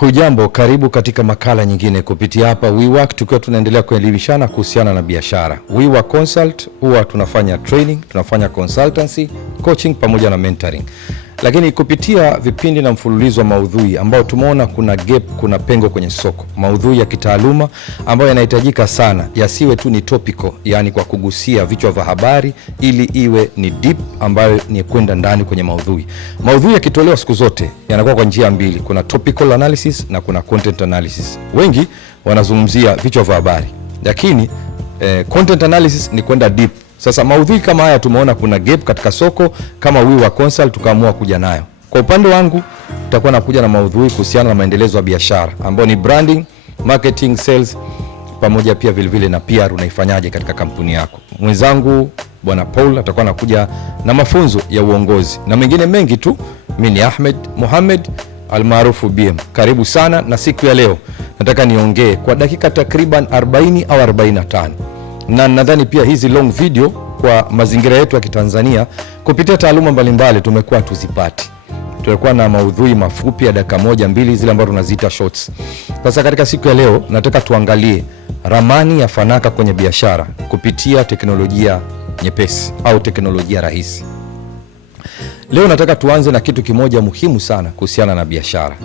Hujambo, karibu katika makala nyingine kupitia hapa WeWork, tukiwa tunaendelea kuelimishana kuhusiana na biashara. WeWork Consult huwa tunafanya training, tunafanya consultancy, coaching pamoja na mentoring. Lakini kupitia vipindi na mfululizo wa maudhui ambao tumeona kuna gap, kuna pengo kwenye soko. Maudhui ya kitaaluma ambayo yanahitajika sana, yasiwe tu ni topical, yani kwa kugusia vichwa vya habari, ili iwe ni deep ambayo ni kwenda ndani kwenye maudhui. Maudhui yakitolewa siku zote yanakuwa kwa njia mbili, kuna topical analysis na kuna content analysis. Wengi wanazungumzia vichwa vya habari, lakini content analysis ni kwenda deep. Sasa maudhui kama haya tumeona kuna gap katika soko, kama WeWork Consult tukaamua kuja nayo. Kwa upande wangu tutakuwa nakuja na maudhui kuhusiana na maendelezo ya biashara ambao ni branding, marketing, sales pamoja pia vile na PR unaifanyaje katika kampuni yako. Mwenzangu Bwana Paul atakuwa nakuja na mafunzo ya uongozi na mengine mengi tu. Mimi ni Ahmed Mohamed almaarufu BM. Karibu sana, na siku ya leo nataka niongee kwa dakika takriban 40 au 45. Na nadhani pia hizi long video kwa mazingira yetu ya Kitanzania kupitia taaluma mbalimbali tumekuwa tuzipati. Tulikuwa na maudhui mafupi ya dakika moja mbili, zile ambazo tunaziita shorts. Sasa katika siku ya leo nataka tuangalie ramani ya fanaka kwenye biashara kupitia teknolojia nyepesi au teknolojia rahisi. Leo nataka tuanze na kitu kimoja muhimu sana kuhusiana na biashara.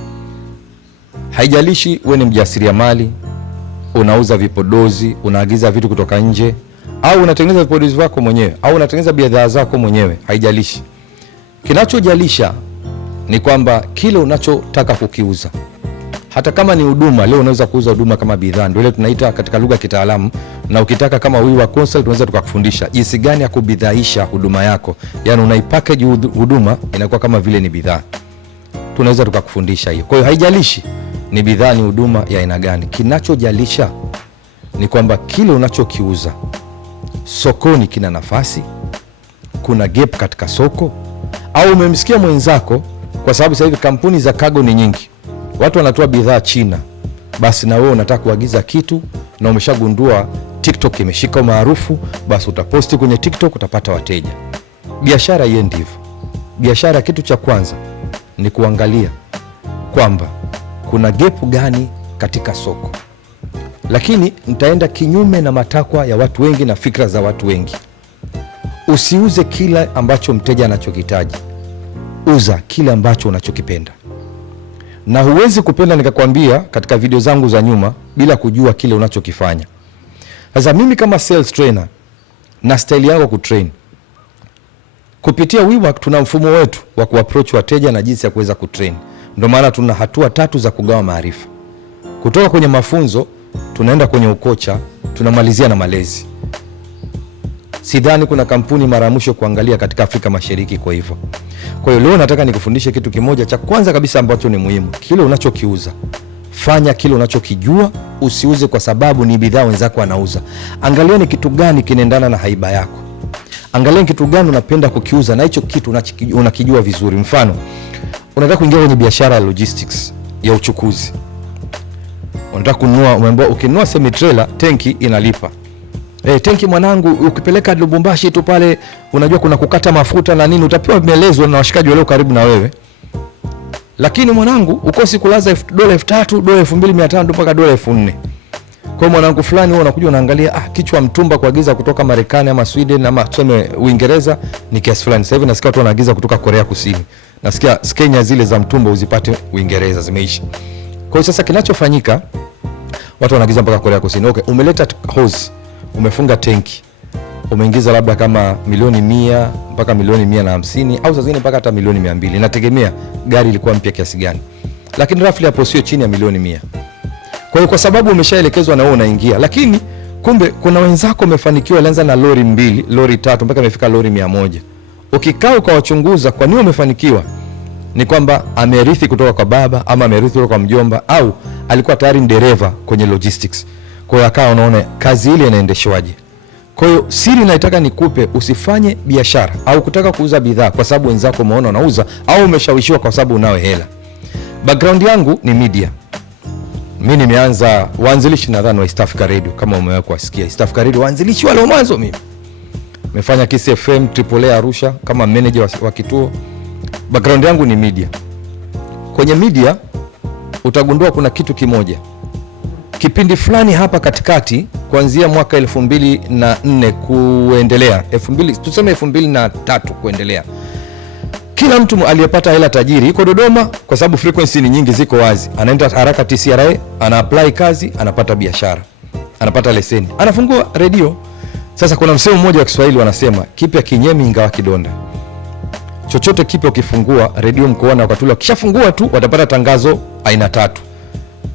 Haijalishi wewe ni mjasiriamali, unauza vipodozi, unaagiza vitu kutoka nje, au unatengeneza vipodozi wako mwenyewe, au unatengeneza bidhaa zako mwenyewe, haijalishi. Kinachojalisha ni kwamba kile unachotaka kukiuza. Hata kama ni huduma, leo unaweza kuuza huduma kama bidhaa, ndio ile tunaita katika lugha ya kitaalamu, na ukitaka kama WeWork Consult tunaweza tukakufundisha jinsi gani ya kubidhaisha huduma yako. Yaani unaipackage huduma inakuwa kama vile ni bidhaa. Tunaweza tukakufundisha hiyo. Kwa hiyo haijalishi ni bidhaa, ni huduma ya aina gani. Kinachojalisha ni kwamba kile unachokiuza sokoni kina nafasi, kuna gap katika soko, au umemsikia mwenzako, kwa sababu sasa hivi kampuni za cargo ni nyingi. Watu wanatoa bidhaa China. Basi na wewe unataka kuagiza kitu na umeshagundua TikTok imeshika maarufu, basi utaposti kwenye TikTok, utapata wateja. Biashara iende hivyo. Biashara kitu cha kwanza ni kuangalia kwamba kuna gap gani katika soko. Lakini nitaenda kinyume na matakwa ya watu wengi na fikra za watu wengi. Usiuze kila ambacho mteja anachokitaji. Uza kile ambacho unachokipenda. Na huwezi kupenda nikakwambia katika video zangu za nyuma bila kujua kile unachokifanya. Sasa mimi kama sales trainer na style yangu kutrain. Kupitia WeWork tuna mfumo wetu wa kuapproach wateja na jinsi ya kuweza kutrain. Ndio maana tuna hatua 3 za kugawa maarifa. Kutoka kwenye mafunzo, tunaenda kwenye ukocha, tunamalizia na malezi. Sidhani kuna kampuni mara mwisho kuangalia katika Afrika Mashariki kwa hivyo. Kwa hiyo leo nataka nikufundishe kitu kimoja cha kwanza kabisa ambacho ni muhimu. Kile unachokiuza, fanya kile unachokijua, usiuze kwa sababu ni bidhaa wenzako wanauza. Angalia ni kitu gani kinaendana na haiba yako. Angalia ni kitu gani unapenda kukiuza na hicho kitu unakijua vizuri. Mfano, unataka kuingia kwenye biashara ya logistics, ya uchukuzi. Unataka kununua, umeambiwa ukinunua semi trailer tenki inalipa. Tenki mwanangu, ukipeleka Lubumbashi tu pale, unajua kuna kukata mafuta na nini, utapewa maelezo na washikaji wale karibu na wewe. Lakini mwanangu, ukosi kulaza dola 3000, dola 2500 mpaka dola 4000. Kwa mwanangu fulani wewe unakuja unaangalia kichwa mtumba kuagiza kutoka Marekani ama Sweden ama tuseme Uingereza ni kiasi fulani. Sasa hivi nasikia watu wanaagiza kutoka Korea Kusini. Nasikia skenya zile za mtumba uzipate Uingereza zimeisha. Kwa hiyo sasa kinachofanyika, watu wanaagiza mpaka Korea Kusini. Okay, umeleta hose, umefunga tenki, umeingiza labda kama milioni 100 mpaka milioni 150 au zingine mpaka hata milioni 200. Inategemea gari ilikuwa mpya kiasi gani. Lakini roughly hapo sio chini ya milioni 100. Kwa hiyo kwa sababu umeshaelekezwa na wewe unaingia, lakini kumbe kuna wenzako wamefanikiwa, alianza na lori 2, lori 3 mpaka imefika lori 100. Ukikaa ukawachunguza kwa nini wamefanikiwa, ni kwamba amerithi kutoka kwa baba ama amerithi kutoka kwa mjomba, au alikuwa tayari dereva kwenye logistics. Kwa hiyo akawa unaona kazi ile inaendeshwaje. Kwa hiyo siri naitaka nikupe, usifanye biashara au kutaka kuuza bidhaa kwa sababu wenzako umeona wanauza au umeshawishiwa kwa sababu unawe hela. Background yangu ni media. Mimi nimeanza waanzilishi nadhani wa East Africa Radio, kama umewahi kusikia East Africa Radio, waanzilishi wale mwanzo mimi. Nimefanya Kiss FM, AAA Arusha kama manager wa kituo. Background yangu ni media. Kwenye media utagundua kuna kitu kimoja. Kipindi fulani hapa katikati kuanzia mwaka 2004 kuendelea, tuseme 2003 kuendelea, kila mtu aliyepata hela tajiri yuko Dodoma, kwa sababu frequency ni nyingi, ziko wazi. Anaenda haraka TCRA, ana apply kazi, anapata biashara, anapata leseni, anafungua redio. Sasa kuna msemo mmoja wa Kiswahili wanasema, kipya kinyemi ingawa kidonda. Chochote kipya ukifungua redio mkoani, wakati ule ukishafungua tu watapata tangazo aina 3.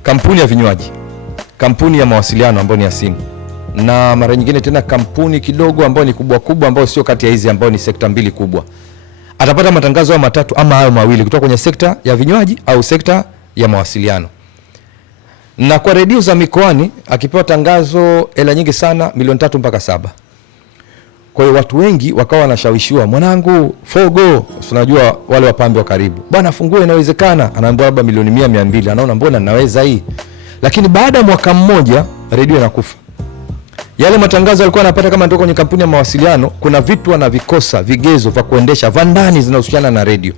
Kampuni ya vinywaji, kampuni ya mawasiliano ambayo ni ya simu, na mara nyingine tena kampuni kidogo ambayo ni kubwa kubwa, ambayo sio kati ya hizi, ambayo ni sekta mbili kubwa. Atapata matangazo hayo matatu ama hayo mawili kutoka kwenye sekta ya vinywaji au sekta ya mawasiliano. Na kwa redio za mikoani akipewa tangazo hela nyingi sana, milioni 3 mpaka 7. Kwa hiyo watu wengi wakawa wanashawishiwa, mwanangu Fogo, unajua wale wapambe wa karibu, bwana fungue, inawezekana. Anaambiwa labda milioni 100 200, anaona mbona naweza hii. Lakini baada ya mwaka mmoja redio inakufa. Yale matangazo alikuwa anapata kama ndio kwenye kampuni ya mawasiliano, kuna vitu anavikosa, vigezo vya kuendesha vandani zinahusiana na redio.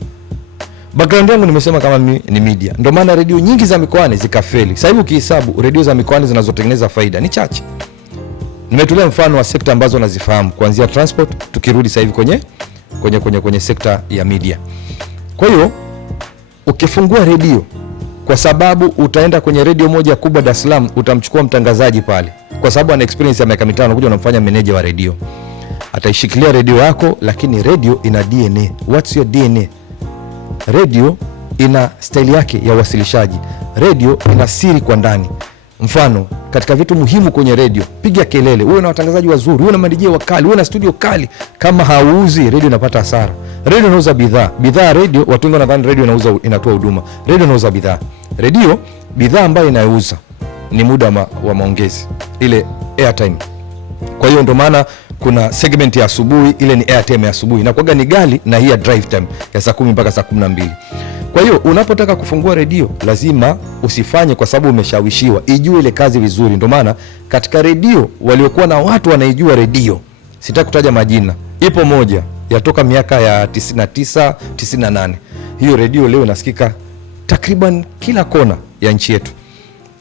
Background yangu nimesema kama ni media. Ndio maana redio nyingi za mikoani zikafeli. Sasa hivi ukihesabu redio za mikoani zinazotengeneza faida ni chache. Nimetolea mfano wa sekta ambazo nazifahamu, kuanzia transport, tukirudi sasa hivi kwenye sekta ya media. Kwa hiyo ukifungua redio, kwa sababu utaenda kwenye redio moja kubwa Dar es Salaam, utamchukua mtangazaji pale, kwa sababu ana experience ya miaka 5, unakuja unamfanya meneja wa redio. Ataishikilia redio yako, lakini redio ina DNA. What's your DNA? Redio ina style yake ya uwasilishaji. Redio ina siri kwa ndani. Mfano, katika vitu muhimu kwenye redio, piga kelele, uwe na watangazaji wazuri, uwe na madijie wakali, uwe na studio kali. Kama hauuzi, redio inapata hasara. Redio inauza bidhaa. Bidhaa ya redio, watu wengi wanadhani redio inatoa huduma. Redio inauza bidhaa. Redio, bidhaa ambayo inauza ni muda wa maongezi, ile airtime. Kwa hiyo ndio maana kuna segment ya asubuhi, ile ni airtime ya asubuhi, na kuaga ni gali, na hii ya drive time ya saa 10 mpaka saa 12. Kwa hiyo unapotaka kufungua redio lazima usifanye kwa sababu umeshawishiwa, ijue ile kazi vizuri. Ndio maana katika redio waliokuwa na watu wanaijua redio, sitaki kutaja majina, ipo moja yatoka miaka ya 99 98. Hiyo redio leo inasikika takriban kila kona ya nchi yetu.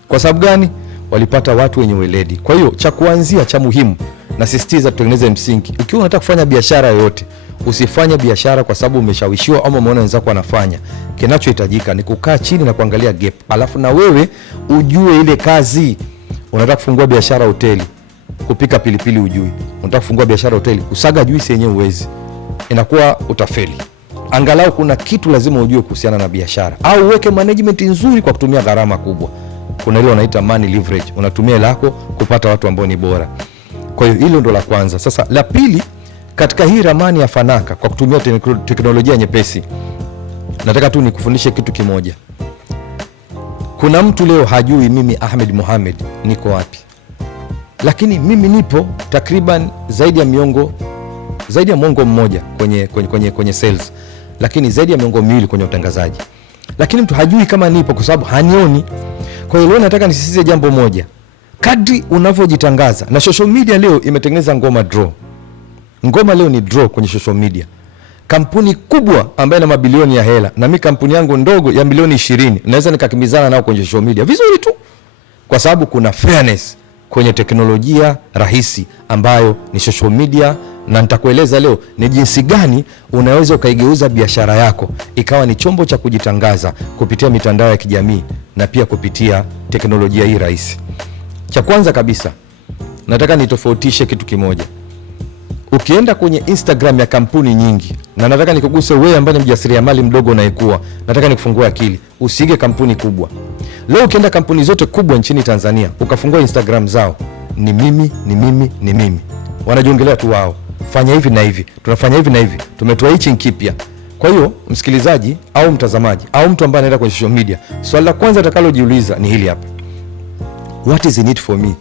Kwa sababu gani? Walipata watu wenye weledi. Kwa hiyo cha kuanzia, cha muhimu, nasisitiza tutengeneze msingi. Ukiwa unataka kufanya biashara yoyote, usifanye biashara kwa sababu umeshawishiwa au umeona wenzako wanafanya. Kinachohitajika ni kukaa chini na kuangalia gap, alafu na wewe ujue ile kazi. Unataka kufungua biashara hoteli, kupika pilipili ujui. Unataka kufungua biashara hoteli, kusaga juisi yenyewe uwezi, inakuwa utafeli. Angalau kuna kitu lazima ujue kuhusiana na biashara, au uweke management nzuri kwa kutumia gharama kubwa. Kuna ile wanaita money leverage, unatumia lako kupata watu ambao ni bora. Kwa hiyo hilo ndo la kwanza. Sasa la pili, katika hii ramani ya fanaka kwa kutumia teknolojia nyepesi, nataka tu nikufundishe kitu kimoja. Kuna mtu leo hajui mimi Ahmed Mohamed niko wapi, lakini mimi nipo takriban zaidi ya mwongo mmoja kwenye sales, lakini zaidi ya miongo 2 kwenye utangazaji, lakini mtu hajui kama nipo kwa sababu hanioni. Kwa hiyo leo nataka nisisitize jambo moja. Kadri unavyojitangaza, na social media leo imetengeneza ngoma draw. Ngoma leo ni draw kwenye social media. Kampuni kubwa ambayo ina mabilioni ya hela, na mimi kampuni yangu ndogo ya milioni 20 naweza nikakimbizana nao kwenye social media vizuri tu, kwa sababu kuna fairness kwenye teknolojia rahisi ambayo ni social media. Na nitakueleza leo ni jinsi gani unaweza ukaigeuza biashara yako ikawa ni chombo cha kujitangaza kupitia mitandao ya kijamii na pia kupitia teknolojia hii rahisi. Cha kwanza kabisa, nataka nitofautishe kitu kimoja. Ukienda kwenye Instagram ya kampuni nyingi, na nataka nikuguse wewe ambaye ni mjasiriamali mdogo unayekuwa, nataka nikufungua akili, usiige kampuni kubwa. Leo ukienda kampuni zote kubwa nchini Tanzania, ukafungua Instagram zao, ni mimi. Wanajiongelea tu wao. Fanya hivi na hivi, tunafanya hivi na hivi, tumetoa hichi kipya. Kwa hiyo msikilizaji au mtazamaji au mtu ambaye anaenda kwenye social media, swali la kwanza atakalojiuliza ni hili hapa. What is in it for me?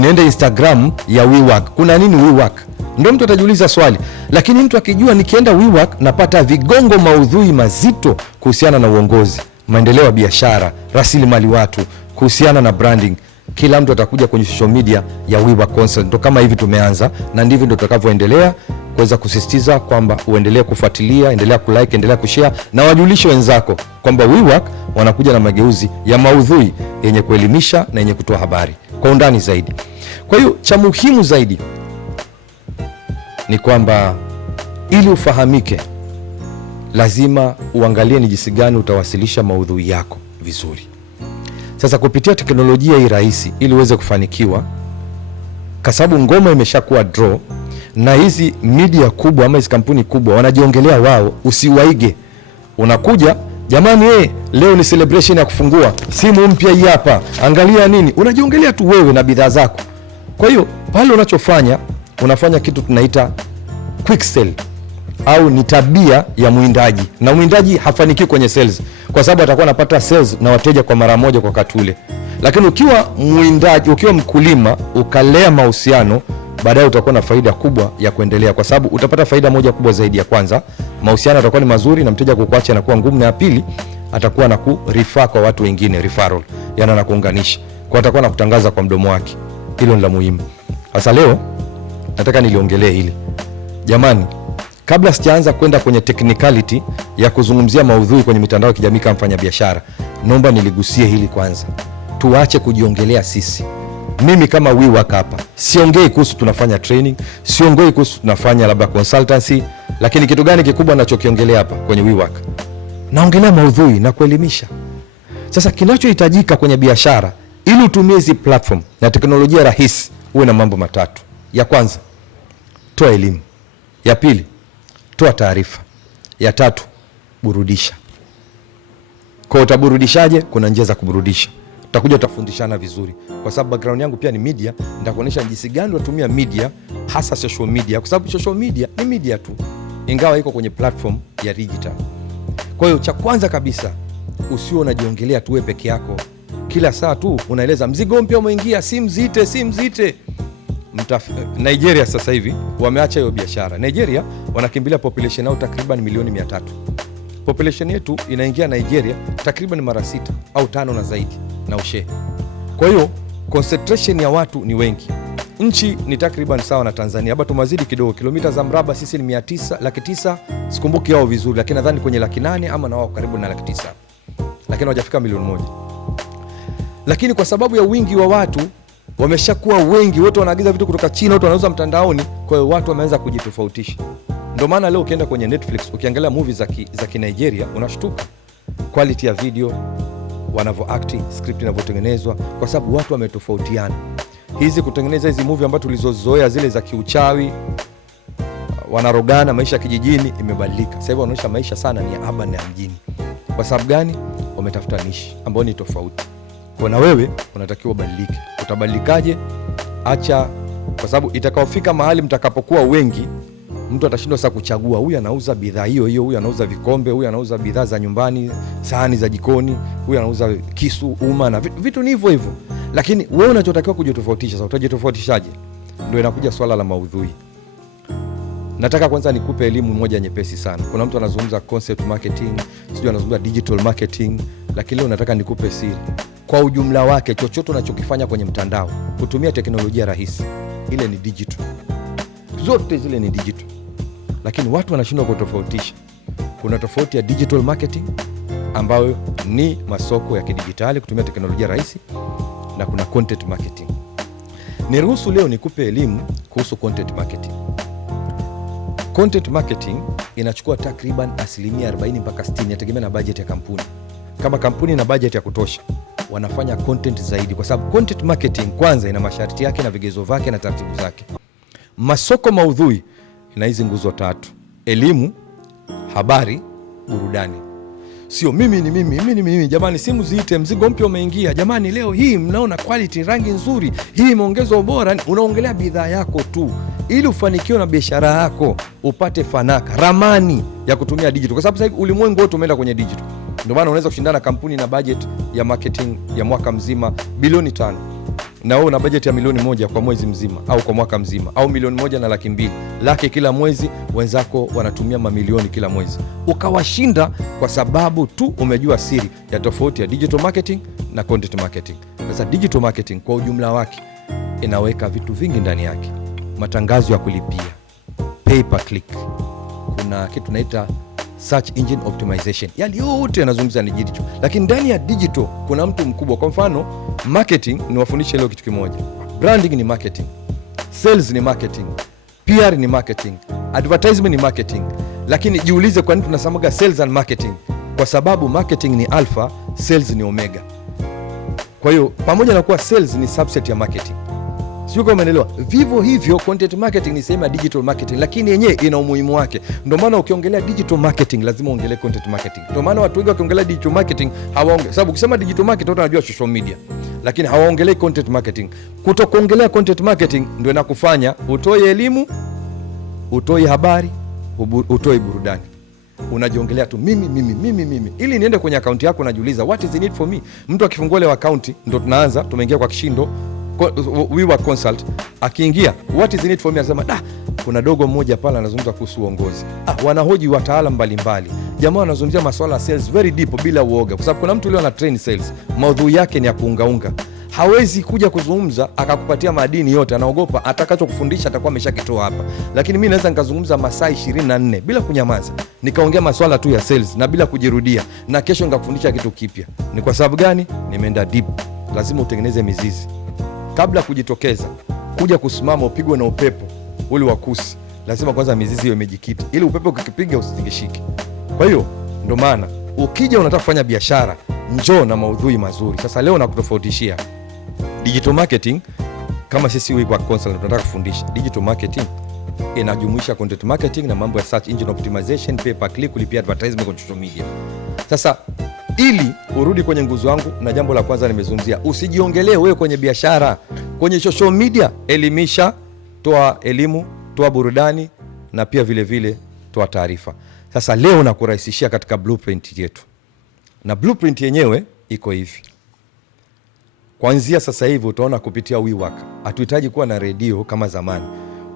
Niende Instagram ya WeWork. Kuna nini WeWork? Ndio mtu atajiuliza swali. Lakini mtu akijua nikienda WeWork napata vigongo maudhui mazito kuhusiana na uongozi, maendeleo ya biashara, rasilimali watu, kuhusiana na branding, kila mtu atakuja kwenye social media ya WeWork Consult. Ndio kama hivi tumeanza, na ndivyo ndio tutakavyoendelea kuweza kusisitiza kwamba uendelee kufuatilia, endelea kulike, endelea kushare na wajulishe wenzako kwamba WeWork wanakuja na mageuzi ya maudhui yenye kuelimisha na yenye kutoa habari kwa undani zaidi. Kwa hiyo cha muhimu zaidi ni kwamba ili ufahamike, lazima uangalie ni jinsi gani utawasilisha maudhui yako vizuri. Sasa kupitia teknolojia hii rahisi, ili uweze kufanikiwa, kwa sababu ngoma imeshakuwa draw na hizi media kubwa ama hizi kampuni kubwa wanajiongelea wao, usiwaige. Unakuja, jamani leo ni celebration ya kufungua simu mpya hii hapa, angalia nini, unajiongelea tu wewe na bidhaa zako. Kwa hiyo pale unachofanya, unafanya kitu tunaita quick sell, au ni tabia ya mwindaji, na mwindaji hafaniki kwenye sales kwa sababu atakuwa anapata sales na wateja kwa mara moja kwa katule. Lakini ukiwa mwindaji, ukiwa mkulima, ukalea mahusiano, baadaye utakuwa na faida kubwa ya kuendelea, kwa sababu utapata faida moja kubwa zaidi. Ya kwanza, mahusiano yatakuwa ni mazuri na mteja kukuacha inakuwa ngumu, na ya pili, atakuwa na kurefer kwa watu wengine, referral, yana na kuunganisha, kwa atakuwa na kutangaza kwa mdomo wake. Hilo ni la muhimu. Sasa leo nataka niliongelee hili. Jamani, kabla sijaanza kwenda kwenye technicality ya kuzungumzia maudhui kwenye mitandao ya kijamii kama mfanya biashara, naomba niligusie hili kwanza. Tuache kujiongelea sisi. Mimi kama WeWork hapa siongei kuhusu tunafanya training, siongei kuhusu tunafanya labda consultancy, lakini kitu gani kikubwa ninachokiongelea hapa kwenye WeWork? Naongelea maudhui na kuelimisha. Sasa kinachohitajika kwenye biashara ili utumie hizi platform na teknolojia rahisi, uwe na mambo matatu. Ya kwanza, toa elimu. Ya pili, toa taarifa. Ya tatu, burudisha. Kwa utaburudishaje? Kuna njia za kuburudisha. Tutakuja tutafundishana vizuri, kwa sababu background yangu pia ni media. Nitakuonyesha jinsi gani unatumia media, hasa social media, kwa sababu social media ni media tu, ingawa iko kwenye platform ya digital. Kwa hiyo cha kwanza kabisa, usio unajiongelea tu wewe peke yako. Kila saa tu unaeleza mzigo mpya umeingia, si mzite. Nigeria sasa hivi wameacha hiyo biashara. Nigeria wanakimbilia population yao takriban milioni 300. Population yetu inaingia Nigeria takriban mara 6 au 5 na zaidi na ushe. Kwa hiyo concentration ya watu ni wengi. Nchi ni takriban sawa na Tanzania, hapa tumazidi kidogo, kilomita za mraba sisi ni 900, sikumbuki yao vizuri, lakini nadhani kwenye 800 ama na wao karibu na 900, lakini hawajafika milioni 1. Lakini kwa sababu ya wingi wa watu, wameshakuwa wengi, wote wanaagiza vitu kutoka China, wote wanauza mtandaoni, kwa hiyo watu wameanza kujitofautisha. Ndio maana leo ukienda kwenye Netflix ukiangalia movie za Kinigeria unashtuka quality ya video, wanavyoact, script inavyotengenezwa, kwa sababu watu wametofautiana. Hizi kutengeneza hizi movie ambazo tulizozoea zile za kiuchawi, wanarogana, maisha ya kijijini imebadilika. Sasa hivi wanaonyesha maisha sana ni ya urban na mjini. Kwa sababu gani? Wametafuta niche ambayo ni tofauti. Kwa na wewe unatakiwa ubadilike. Utabadilikaje? Acha, kwa sababu itakaofika mahali mtakapokuwa wengi, mtu atashindwa sasa kuchagua, huyu anauza bidhaa hiyo, huyu anauza vikombe, huyu anauza bidhaa za nyumbani, sahani za jikoni, huyu anauza kisu, uma na vitu ni hivyo hivyo. Lakini wewe unachotakiwa kujitofautisha. Sasa utajitofautishaje? Ndio inakuja swala la maudhui. Nataka kwanza nikupe elimu moja nyepesi sana. Kuna mtu anazungumza concept marketing, sijui anazungumza digital marketing, lakini leo nataka nikupe siri. Kwa ujumla wake, chochote unachokifanya kwenye mtandao, kutumia teknolojia rahisi, ile ni digital. Zote zile ni digital. Lakini watu wanashindwa kutofautisha. Kuna tofauti ya digital marketing ambayo ni masoko ya kidijitali kutumia teknolojia rahisi, na kuna content marketing. Niruhusu leo nikupe elimu kuhusu content marketing. Content marketing inachukua takriban 40% mpaka 60%, yategemea na budget ya kampuni. Kama kampuni na budget ya kutosha, wanafanya content zaidi, kwa sababu content marketing kwanza ina masharti yake na vigezo vyake na taratibu zake. Masoko maudhui ina hizi nguzo tatu: elimu, habari, burudani. Sio mimi ni mimi, jamani simu ziite, mzigo mpya umeingia, jamani leo hii mnaona quality, rangi nzuri, hii imeongezwa ubora. Unaongelea bidhaa yako tu, ili ufanikiwe na biashara yako, upate fanaka, ramani ya kutumia digital, kwa sababu sasa hivi ulimwengu wote umeenda kwenye digital. Ndio maana unaweza kushindana kampuni na budget ya marketing ya mwaka mzima bilioni 5, na wewe una budget ya milioni 1 kwa mwezi mzima au kwa mwaka mzima, au milioni 1.2 laki kila mwezi, wenzako wanatumia mamilioni kila mwezi. Ukawashinda kwa sababu tu umejua siri ya tofauti ya digital marketing na content marketing. Sasa digital marketing kwa ujumla wake inaweka vitu vingi ndani yake: matangazo ya kulipia, pay per click, kuna kitu tunaita search engine optimization. Yale yote yanazungumza ni digital, lakini ndani ya digital kuna mtu mkubwa. Kwa mfano marketing, ni wafundishe leo kitu kimoja. Branding ni marketing, sales ni marketing, PR ni marketing, advertisement ni marketing. Lakini jiulize kwa nini tunasemaga sales and marketing? Kwa sababu marketing ni alpha, sales ni omega. Kwa hiyo pamoja na kuwa sales ni subset ya marketing, sio kama umeelewa. Vivyo hivyo content marketing ni sema digital marketing, lakini yenyewe ina umuhimu wake. Ndio maana ukiongelea digital marketing lazima uongelee content marketing. Ndio maana watu wengi wakiongelea digital marketing hawaongelei, sababu ukisema digital marketing watu wanajua social media, lakini hawaongelei content marketing. Kutokuongelea content marketing ndio inakufanya utoe elimu, utoe habari, utoe burudani. Unajiongelea tu mimi. Ili niende kwenye akaunti yako najiuliza what is the need for me? Mtu akifungua ile akaunti ndio tunaanza, tumeingia kwa kishindo WeWork Consult. Akiingia what is the need for me, anasema kuna dogo mmoja pale anazungumza kuhusu uongozi. Wanahoji wataalamu mbalimbali. Jamaa anazungumzia masuala ya sales very deep bila uoga, kwa sababu kuna mtu leo ana train sales, maudhui yake ni ya kuungaunga. Hawezi kuja kuzungumza akakupatia madini yote, anaogopa atakachokufundisha atakuwa ameshakitoa hapa. Lakini mimi naweza nikazungumza masaa 24 bila kunyamaza, nikaongea masuala tu ya sales na bila kujirudia, na kesho nikakufundisha kitu kipya. Ni kwa sababu gani? Nimeenda deep. Lazima utengeneze mizizi kabla kujitokeza kuja kusimama upigwe na upepo ule wa kusi. Lazima kwanza mizizi hiyo imejikita, ili upepo ukikipiga usingeshike. Kwa hiyo ndio maana ukija unataka kufanya biashara, njoo na maudhui mazuri. Sasa leo nakutofautishia digital marketing. Kama sisi WeWork Consult tunataka kufundisha digital marketing, inajumuisha content marketing na mambo ya search engine optimization, pay per click, kulipia advertisement kwa social media. Sasa ili urudi kwenye nguzo yangu, na jambo la kwanza nimezungumzia, usijiongelee wewe kwenye biashara. Kwenye social media elimisha, toa elimu, toa burudani, na pia vile vile toa taarifa. Sasa leo nakurahisishia katika blueprint yetu, na blueprint yenyewe iko hivi. Kuanzia sasa hivi utaona kupitia WeWork hatuhitaji kuwa na redio kama zamani.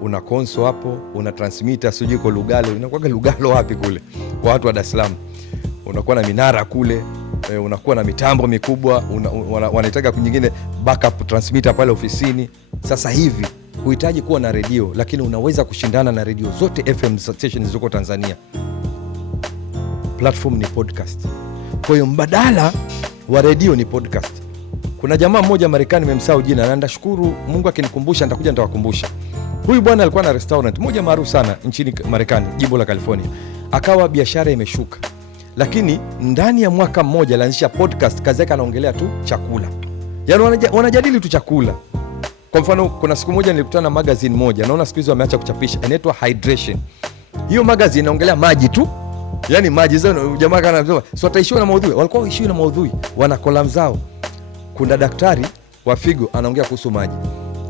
Una console hapo, una transmitter, sijui kwa Lugalo, inakuwa Lugalo wapi kule kwa watu wa Dar es Salaam, unakuwa na minara kule, unakuwa na mitambo mikubwa, wanahitaji nyingine backup transmitter pale ofisini. Sasa hivi huhitaji kuwa na redio, lakini unaweza kushindana na redio zote FM stations zilizoko Tanzania. Platform ni podcast. Kwa hiyo mbadala wa redio ni podcast. Kuna jamaa mmoja Marekani, nimemsahau jina, na ndashukuru Mungu akinikumbusha nitakuja nitawakumbusha. Huyu bwana alikuwa na restaurant moja maarufu sana nchini Marekani, jimbo la California. Akawa biashara imeshuka, lakini ndani ya mwaka mmoja alianzisha podcast. Kazi yake anaongelea tu chakula, yaani wanajadili tu chakula. Kwa mfano kuna siku moja nilikutana na magazine moja, naona siku hizo wameacha kuchapisha, inaitwa Hydration. Hiyo magazine inaongelea maji tu, yaani maji zao. Jamaa kana anasema sio ataishiwa na maudhui, walikuwa waishiwa na maudhui, wana column zao. Kuna daktari wa figo anaongea kuhusu maji,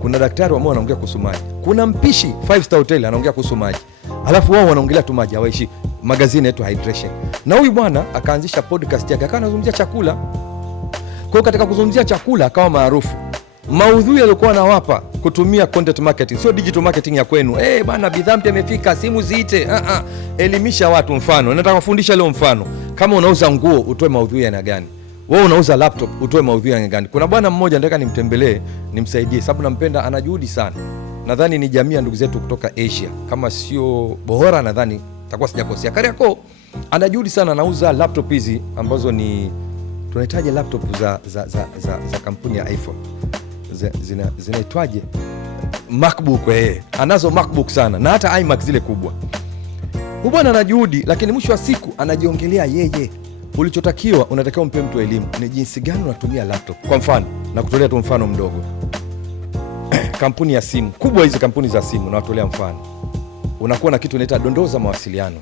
kuna daktari wa moyo anaongea kuhusu maji, kuna mpishi 5-star hotel anaongea kuhusu maji, alafu wao wanaongelea tu maji, hawaishi. Magazine yetu Hydration. Na huyu bwana akaanzisha podcast yake, akawa anazungumzia chakula. Kwa hiyo katika kuzungumzia chakula akawa maarufu. Maudhui alikuwa anawapa kutumia content marketing, sio digital marketing ya kwenu. Bana bidhaa mpya imefika, simu ziite. Elimisha watu. Mfano, nataka kufundisha leo mfano. Kama unauza nguo, utoe maudhui ya aina gani? Wewe unauza laptop, utoe maudhui ya aina gani? Kuna bwana mmoja nataka nimtembelee, nimsaidie, sababu nampenda, ana juhudi sana. Nadhani ni jamii ya ndugu zetu kutoka Asia. Kama sio Bohora, nadhani takuwa sijakosea. Kariako ana juhudi sana, anauza laptop hizi ambazo ni tunahitaji laptop za kampuni ya iPhone. Zinaitwaje? MacBook. Anazo MacBook sana, na hata iMac zile kubwa. Huyu bwana ana juhudi, lakini mwisho wa siku anajiongelea yeye. Ulichotakiwa, unatakiwa umpe mtu elimu ni jinsi gani unatumia laptop. Kwa mfano, na kutolea tu mfano mdogo. Kampuni ya simu kubwa, hizi kampuni za simu na watolea mfano. Unakuwa na kitu inaitwa dondoo za mawasiliano.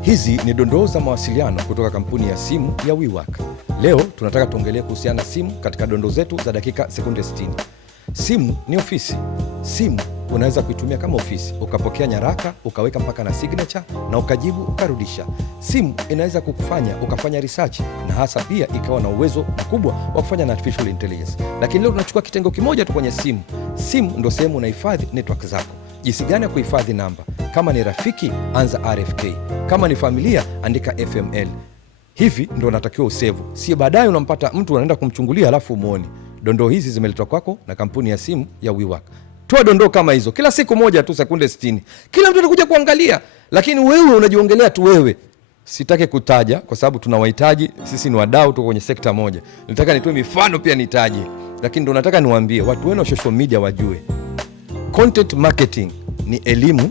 Hizi ni dondoo za mawasiliano kutoka kampuni ya simu ya WeWork. Leo tunataka tuongelee kuhusiana na simu katika dondoo zetu za dakika sekunde 60. Simu ni ofisi. Simu unaweza kuitumia kama ofisi, ukapokea nyaraka, ukaweka mpaka na signature, na ukajibu, ukarudisha. Simu inaweza kukufanya ukafanya research, na hasa pia ikawa na uwezo mkubwa wa kufanya na artificial intelligence. Lakini leo tunachukua kitengo kimoja tu kwenye simu. Simu ndio sehemu unahifadhi network zako. Jinsi gani ya kuhifadhi namba? Kama ni rafiki, anza RFK. Kama ni familia, andika FML. Hivi ndio unatakiwa usevu, si baadaye unampata mtu anaenda kumchungulia alafu umuone. Dondoo hizi zimeletwa kwako na kampuni ya simu ya WeWork. Toa dondoo kama hizo kila siku moja tu, sekunde 60. Kila mtu anakuja kuangalia, lakini wewe unajiongelea tu wewe. Sitaki kutaja kwa sababu tunawahitaji, sisi ni wadau, tuko kwenye sekta moja. Nataka nitoe mifano pia nitaje, lakini ndo nataka niwaambie watu wenu wa social media wajue content marketing ni elimu,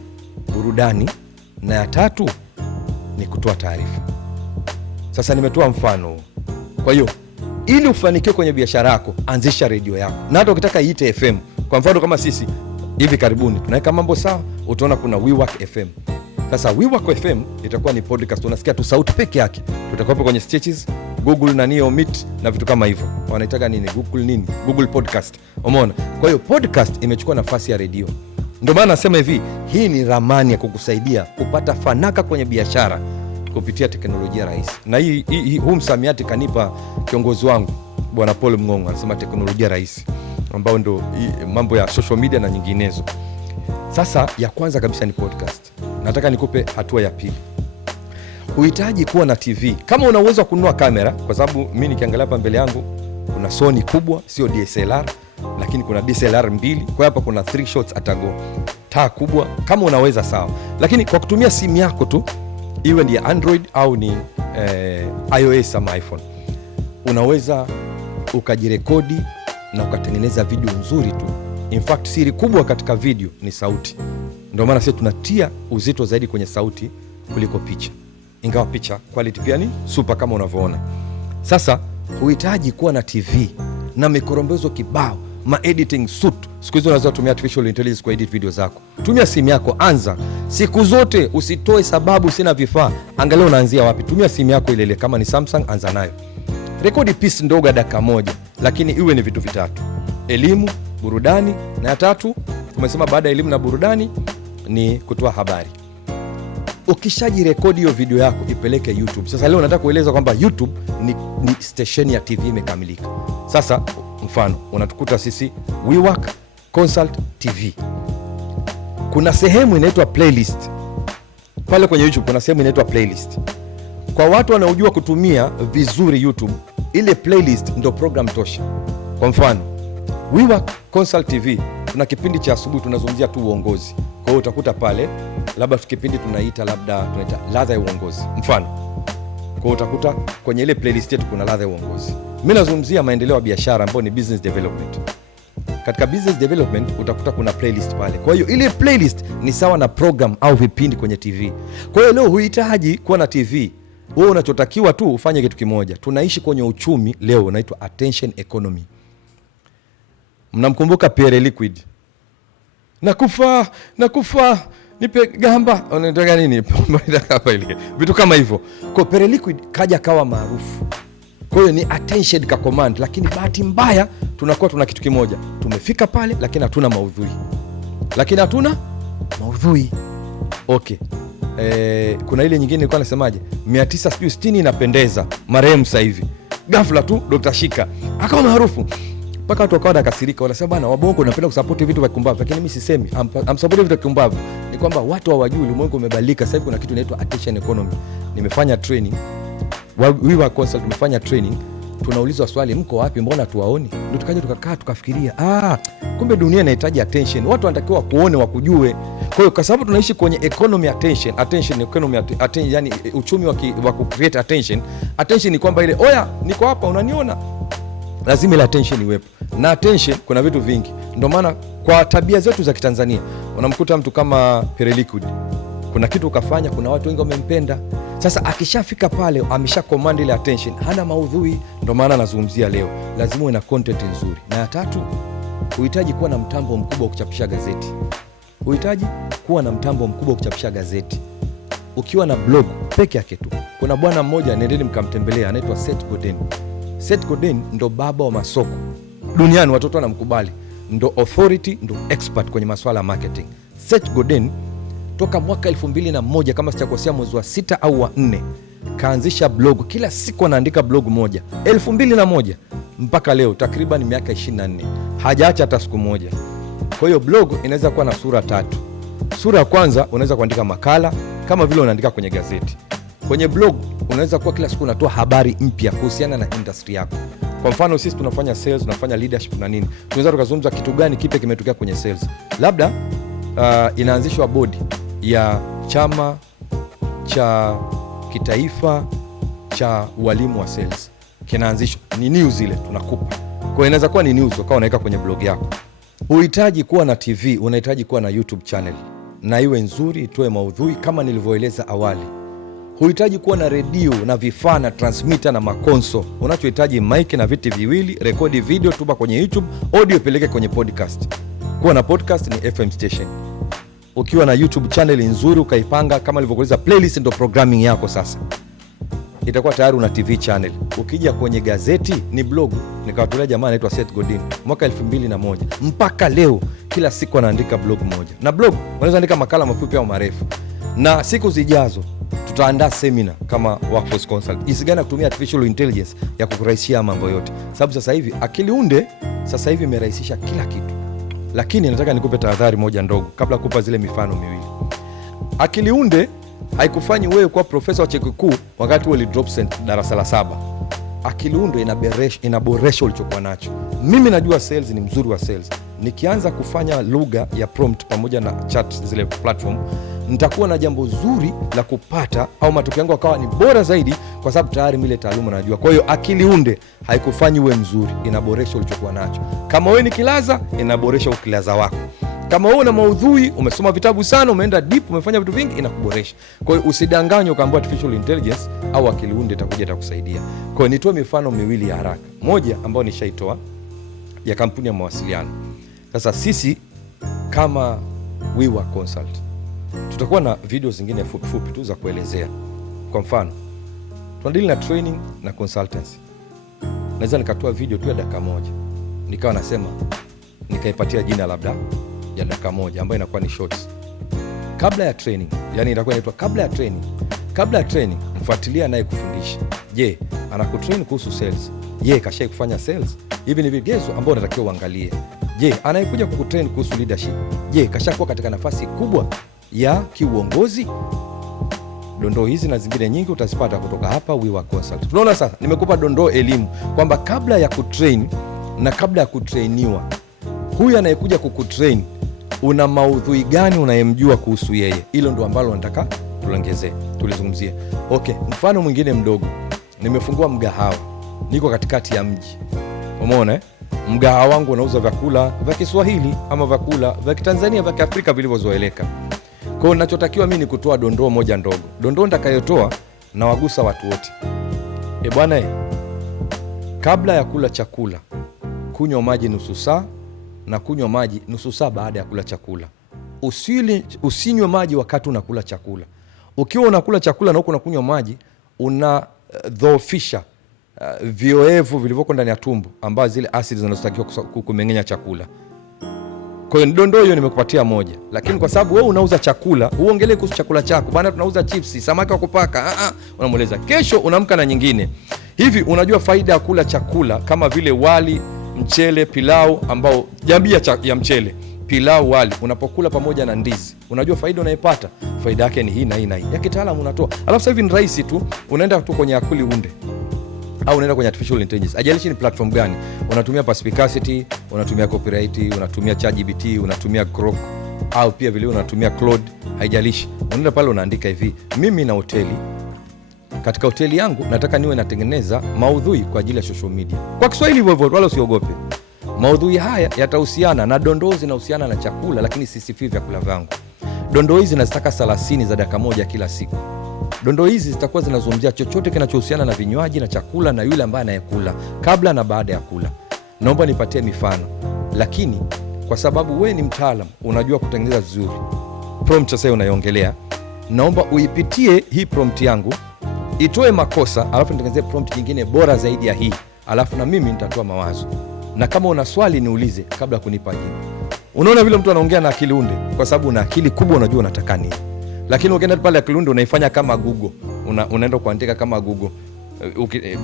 burudani, na ya tatu ni kutoa taarifa. Sasa nimetoa mfano. Kwa hiyo ili ufanikiwe kwenye biashara yako, anzisha redio yako, na hata ukitaka iite FM. Kwa mfano kama sisi hivi karibuni tunaweka mambo sawa, utaona kuna WeWork FM. Sasa WeWork FM itakuwa ni podcast, unasikia tu sauti peke yake. Tutakuwa kwenye Stitches, Google na Neo Meet na vitu kama hivyo. Wanaitaga nini? Google Podcast. Umeona? Kwa hiyo podcast imechukua nafasi ya redio. Ndio maana nasema hivi, hii ni ramani ya kukusaidia kupata fanaka kwenye biashara kupitia teknolojia rahisi. Na huu msamiati kanipa kiongozi wangu Bwana Paul Mngongo, anasema teknolojia rahisi, ambao ndo mambo ya social media na nyinginezo. Sasa ya kwanza kabisa ni podcast. Nataka nikupe hatua ya pili. Huhitaji kuwa na TV. Kama una uwezo wa kununua kamera, kwa sababu mimi nikiangalia hapa mbele yangu kuna Sony kubwa, sio DSLR, lakini kuna DSLR 2. Kwa hapa kuna 3 shots atago. Taa kubwa, kama unaweza sawa. Lakini kwa kutumia simu yako tu, iwe ni Android au ni iOS ama iPhone, unaweza ukajirekodi na ukatengeneza video nzuri tu. In fact, siri kubwa katika video ni sauti. Ndio maana sisi tunatia uzito zaidi kwenye sauti kuliko picha. Ingawa picha quality pia ni super kama unavyoona. Sasa huhitaji kuwa na TV na mikorombezo kibao, editing suit. Siku hizo unaweza kutumia artificial intelligence kwa edit video zako. Tumia simu yako, anza. Siku zote usitoe sababu sina vifaa. Angalia unaanzia wapi. Tumia simu yako ile kama ni Samsung, anza nayo. Rekodi piece ndogo dakika moja, lakini iwe ni vitu vitatu: elimu, burudani, na ya tatu tumesema baada ya elimu na burudani ni kutoa habari. Ukishaji rekodi hiyo video yako, ipeleke YouTube. Sasa leo nataka kueleza kwamba YouTube ni station ya TV imekamilika. Sasa mfano, unatukuta sisi WeWork Consult TV. Kuna sehemu inaitwa playlist. Pale kwenye YouTube kuna sehemu inaitwa playlist. Kwa watu wanaojua kutumia vizuri YouTube, ile playlist ndo program tosha. Kwa mfano, WeWork Consult TV tuna kipindi cha asubuhi tunazungumzia tu uongozi. Kwa hiyo utakuta pale labda kipindi tunaita ladha ya uongozi. Mfano. Kwa hiyo utakuta kwenye ile playlist yetu kuna ladha ya uongozi. Mimi nazungumzia maendeleo ya biashara ambayo ni business development. Katika business development utakuta kuna playlist pale. Kwa hiyo ile playlist ni sawa na program au vipindi kwenye TV. Kwa hiyo leo huhitaji kuwa na TV. Wewe unachotakiwa tu ufanye kitu kimoja. Tunaishi kwenye uchumi leo unaitwa attention economy. Mnamkumbuka Pierre Liquid? Nakufa nipe gamba, unataka nini? Vitu kama hivyo. Kwa Pierre Liquid kaja kawa maarufu. Kwa hiyo ni attention ka command, lakini bahati mbaya tunakuwa tuna kitu kimoja. Tumefika pale lakini hatuna maudhui. Okay. Kuna ile nyingine nilikuwa nasemaje? 960 inapendeza. Marehemu sasa hivi. Ghafla tu Dr. Shika akawa maarufu. Mpaka watu wakawa nakasirika, wanasema bana, wabongo napenda kusupport vitu vya kumbavu, lakini mimi sisemi support vitu vya kumbavu. Ni kwamba watu hawajui ulimwengu umebadilika. Sasa hivi kuna kitu inaitwa attention economy. Nimefanya training. WeWork Consult tumefanya training. Tunaulizwa swali, mko wapi, mbona tuwaoni? Ndio tukaja tukakaa tukafikiria, kumbe dunia inahitaji attention. Watu wanatakiwa kuone, wakujue. Kwa hiyo kwa sababu tunaishi kwenye economy attention economy attention, yani uchumi wa create attention. Attention ni kwamba ile oya, niko hapa unaniona. Lazima ile attention iwepo. Na attention kuna vitu vingi. Ndio maana kwa tabia zetu za Kitanzania unamkuta mtu kama Pierre Liquid, kuna kitu ukafanya, kuna watu wengi wamempenda. Sasa akishafika pale amesha command ile attention, hana maudhui. Ndio maana nazungumzia leo, lazima uwe na content nzuri. Na ya tatu, huhitaji kuwa na mtambo mkubwa wa kuchapisha gazeti. Ukiwa na blog peke yake tu. Kuna bwana mmoja, nendeni mkamtembelea, anaitwa Seth Godin. Seth Godin ndo baba wa masoko duniani, watoto wanamkubali, ndo authority, ndo expert kwenye masuala ya marketing. Seth Godin toka mwaka 2001 kama sijakosea, mwezi wa 6 au wa 4, kaanzisha blog. Kila siku anaandika blog moja. 2001 mpaka leo takriban miaka 24, hajaacha hata siku moja. Kwa hiyo blog inaweza kuwa na sura 3. Sura ya kwanza unaweza kuandika makala kama vile unaandika kwenye gazeti. Kwenye blog unaweza kuwa kila siku unatoa habari mpya kuhusiana na industry yako. Kwa mfano sisi tunafanya sales, tunafanya leadership na nini, tunaweza tukazungumza kitu gani kipya kimetokea kwenye sales. Labda inaanzishwa bodi ya chama cha kitaifa cha walimu wa sales, kinaanzishwa, ni news ile tunakupa. Kwa hiyo inaweza kuwa ni news ukawa unaweka kwenye blog yako. Unahitaji kuwa na TV, unahitaji kuwa na YouTube channel na iwe nzuri, itoe maudhui kama nilivyoeleza awali. Huhitaji kuwa na redio na vifaa na transmitter na makonso. Unachohitaji mic na viti viwili, rekodi video, tuba kwenye YouTube, audio peleke kwenye podcast. Kuwa na podcast ni FM station. Ukiwa na YouTube channel nzuri ukaipanga kama nilivyokueleza, playlist ndo programming yako sasa. Itakuwa tayari una TV channel. Ukija kwenye gazeti ni blog. Nikawatolea jamaa anaitwa Seth Godin mwaka 2001 mpaka leo kila siku anaandika blog moja. Na blog unaweza andika makala mafupi au marefu. Na siku zijazo tutaandaa seminar kama Workforce Consult, jinsi gani kutumia artificial intelligence ya kukurahisishia mambo yote, sababu sasa hivi akili unde sasa hivi imerahisisha kila kitu. Lakini nataka nikupe tahadhari moja ndogo kabla kukupa zile mifano miwili. Akili unde haikufanyi wewe kuwa profesa wa chuo kikuu wakati wewe drop darasa la 7. Akili unde inaboresha ulichokuwa nacho. Mimi najua sales ni mzuri wa sales. Nikianza kufanya lugha ya prompt pamoja na chat zile platform, nitakuwa na jambo zuri la kupata au matokeo yangu akawa ni bora zaidi, kwa sababu tayari mimi ile taaluma najua. Kwa hiyo akili unde haikufanyi wewe mzuri, inaboresha ulichokuwa nacho. Kama wewe ni kilaza, inaboresha ukilaza wako. Kama wewe una maudhui, umesoma vitabu sana, umeenda deep, umefanya vitu vingi, inakuboresha. Kwa hiyo usidanganywe ukaambiwa artificial intelligence au akili unde itakuja itakusaidia. Kwa hiyo nitoe mifano miwili ya haraka. Moja ambayo nishaitoa ya kampuni ya mawasiliano. Sasa sisi kama WeWork Consult tutakuwa na video zingine fupi tu za kuelezea. Kwa mfano, tunadili na training na consultancy. Naweza nikatoa video tu ya dakika moja, nikawa nasema, nikaipatia jina labda ya dakika moja ambayo inakuwa ni shorts. Kabla ya training, yani itakuwa inaitwa kabla ya training. Kabla ya training, mfuatilia naye kufundisha. Je, anakutrain kuhusu sales? Je, kashai kufanya sales? Hivi ni vigezo ambao unatakiwa uangalie. Je, anayekuja kukutrain kuhusu leadership? Je, kashakuwa katika nafasi kubwa ya kiuongozi? Dondoo hizi na zingine nyingi utazipata kutoka hapa WeWork Consult. Tunaona sasa nimekupa dondoo elimu kwamba kabla ya kutrain na kabla ya kutrainiwa, huyu anayekuja kukutrain una maudhui gani unayemjua kuhusu yeye? Hilo ndo ambalo nataka tulizungumzie. Okay, mfano mwingine mdogo. Nimefungua mgahawa. Niko katikati ya mji. Umeona mgahawa wangu unauza vyakula vya Kiswahili ama vyakula vya Kitanzania vya Kiafrika vilivyozoeleka. Kwa hiyo ninachotakiwa mimi ni kutoa dondoo moja ndogo. Dondoo nitakayotoa na wagusa watu wote. Bwana, kabla ya kula chakula, kunywa maji nusu saa na kunywa maji nusu saa baada ya kula chakula. Usinywe maji wakati unakula chakula. Ukiwa unakula chakula na huko unakunywa maji, unadhoofisha vioevu vilivyoko ndani ya tumbo, ambazo zile acids zinazotakiwa kumeng'enya chakula. Kwa hiyo dondoo hiyo nimekupatia moja. Lakini kwa sababu wewe unauza chakula, uongelee kuhusu chakula chako. Bwana, tunauza chipsi, samaki wa kupaka. Unamueleza. Kesho unamka na nyingine. Hivi unajua faida ya kula chakula kama vile wali, mchele, pilau, ambao jambia ya mchele, pilau, wali, unapokula pamoja na ndizi, unajua faida unayopata? Faida yake ni hii na hii na hii. Ya kitaalamu unatoa. Alafu sasa hivi ni rahisi tu. Unaenda tu kwenye akili unde au unaenda kwenye artificial intelligence. Ajalishi ni platform gani. Unatumia Perspicacity, unatumia Copywright, unatumia ChatGPT, unatumia Grok, au pia vile unatumia Claude, haijalishi. Unaenda pale unaandika hivi, mimi na hoteli. Katika hoteli yangu nataka niwe natengeneza maudhui kwa ajili ya social media. Kwa Kiswahili hivyo hivyo, wala usiogope. Maudhui haya yatahusiana na dondoo zinahusiana na chakula, lakini sisifii vyakula vyangu. Dondoo hizi nazitaka 30 za dakika moja kila siku. Dondoo hizi zitakuwa zinazungumzia chochote kinachohusiana na vinywaji na chakula na yule ambaye anayekula, kabla na baada ya kula. Naomba nipatie mifano. Lakini kwa sababu wewe ni mtaalamu, unajua kutengeneza vizuri prompt sasa unaiongelea, naomba uipitie hii prompt yangu, itoe makosa, alafu nitengenezee prompt nyingine bora zaidi ya hii. Alafu na mimi nitatoa mawazo. Na kama una swali niulize kabla kunipa jibu. Unaona vile mtu anaongea na akili unde, kwa sababu una akili kubwa, unajua unataka nini. Lakini ukienda pale akili unde unaifanya kama Google. Unaenda kuandika kama Google.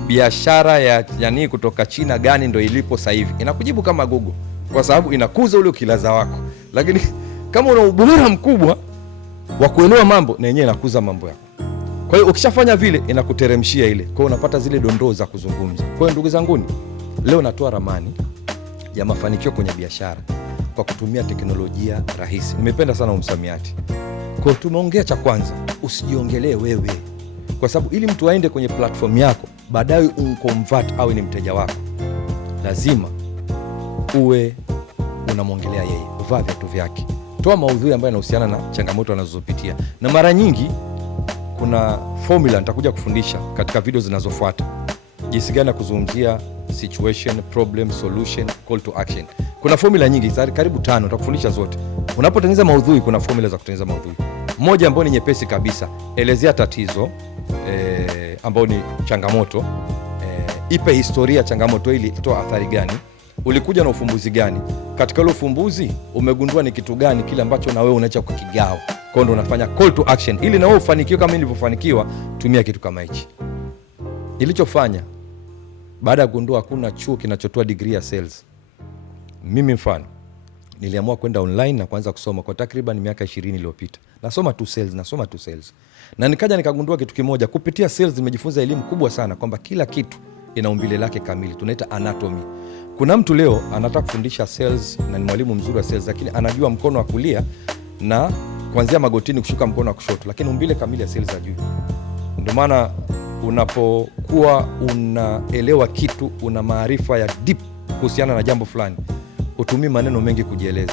Biashara ya yani kutoka China gani ndio ilipo sasa hivi? Inakujibu kama Google, kwa sababu inakuza ule ukilaza wako. Lakini kama una ubora mkubwa wa kuelewa mambo, na yenyewe inakuza mambo yako. Kwa hiyo ukishafanya vile inakuteremshia ile. Kwa hiyo unapata zile dondoo za kuzungumza. Kwa hiyo ndugu zanguni, Leo natoa ramani ya mafanikio kwenye biashara kwa kutumia teknolojia rahisi. Nimependa sana msamiati. Kwa tumeongea cha kwanza, usijiongelee wewe. Kwa sababu ili mtu aende kwenye platform yako, baadaye unconvert au ni mteja wako, lazima uwe unamwongelea yeye. Vaa viatu vyake. Toa maudhui ambayo yanahusiana na changamoto anazopitia. Na mara nyingi kuna formula nitakuja kufundisha katika video zinazofuata. Jinsi gani kuzungumzia situation, problem, solution, call to action. Kuna formula nyingi, karibu 5, nitakufundisha zote. Unapotengeneza maudhui kuna formula za kutengeneza maudhui. Moja ambayo ni nyepesi kabisa, elezea tatizo ambayo ni changamoto, ipe historia changamoto ili itoa athari gani, ulikuja na ufumbuzi gani, katika ile ufumbuzi umegundua ni kitu gani kile ambacho na wewe unaacha kukigao. Kwa hiyo unafanya call to action ili na wewe ufanikiwe kama nilivyofanikiwa. Tumia kitu kama hichi. Nilichofanya baada ya kugundua hakuna chuo kinachotoa degree ya sales, mimi mfano niliamua kwenda online na kuanza kusoma kwa takriban miaka 20 iliyopita. Nasoma tu sales. Na nikaja nikagundua kitu kimoja, kupitia sales nimejifunza elimu kubwa sana kwamba kila kitu ina umbile lake kamili, tunaita anatomy. Kuna mtu leo anataka kufundisha sales na ni mwalimu mzuri wa sales, lakini anajua mkono wa kulia na kuanzia magotini kushuka mkono wa kushoto, lakini umbile kamili ya sales hajui. Ndio maana unapokuwa unaelewa kitu, una maarifa ya deep kuhusiana na jambo fulani, utumii maneno mengi kujieleza.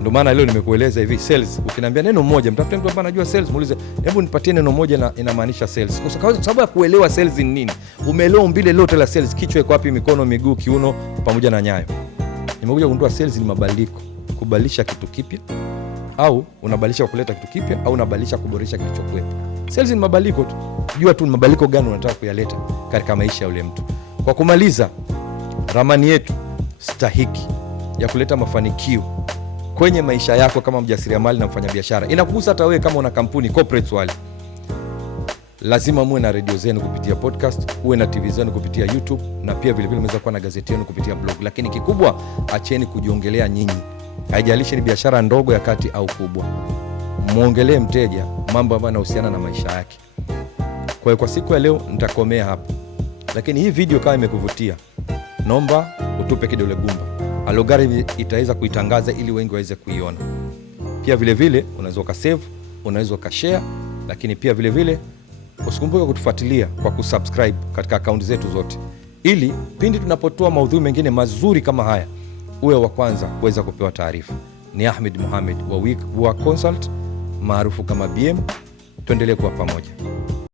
Ndio maana leo nimekueleza hivi, sales, ukiniambia neno moja, mtafute mtu ambaye anajua sales, muulize, hebu nipatie neno moja na inamaanisha sales. Kwa sababu ya kuelewa sales ni nini. Umeelewa umbile lote la sales, kichwa iko wapi, mikono, miguu, kiuno pamoja na nyayo. Nimekuja kugundua sales ni mabadiliko, kubadilisha kitu kipya, au unabadilisha kuleta kitu kipya, au unabadilisha kuboresha kilichokuwepo. Sales ni mabadiliko tu. Jua tu ni mabadiliko gani unataka kuyaleta katika maisha ya yule mtu. Kwa kumaliza, ramani yetu stahiki ya kuleta mafanikio kwenye maisha yako kama mjasiriamali na mfanyabiashara inakugusa hata wewe kama una kampuni, corporates wale. Lazima muwe na radio zenu kupitia podcast, uwe na TV zenu kupitia YouTube, na pia vile vile mnaweza kuwa na gazeti yenu kupitia blog. Lakini kikubwa, acheni kujiongelea nyinyi. Haijalishi ni biashara ndogo, ya kati au kubwa. Muongelee mteja mambo ambayo yanahusiana na maisha yake. Kwa hiyo kwa siku ya leo nitakomea hapa. Lakini hii video kama imekuvutia, naomba utupe kidole gumba. Algorithm itaweza kuitangaza ili wengi waweze kuiona. Pia vile vile unaweza ukasave, unaweza ukashare, lakini pia vile vile usikumbuke kutufuatilia kwa kusubscribe katika akaunti zetu zote, ili pindi tunapotoa maudhui mengine mazuri kama haya uwe wa kwanza kuweza kupewa taarifa. Ni Ahmed Mohamed wa Week Consult maarufu kama BM. Tuendelee kuwa pamoja.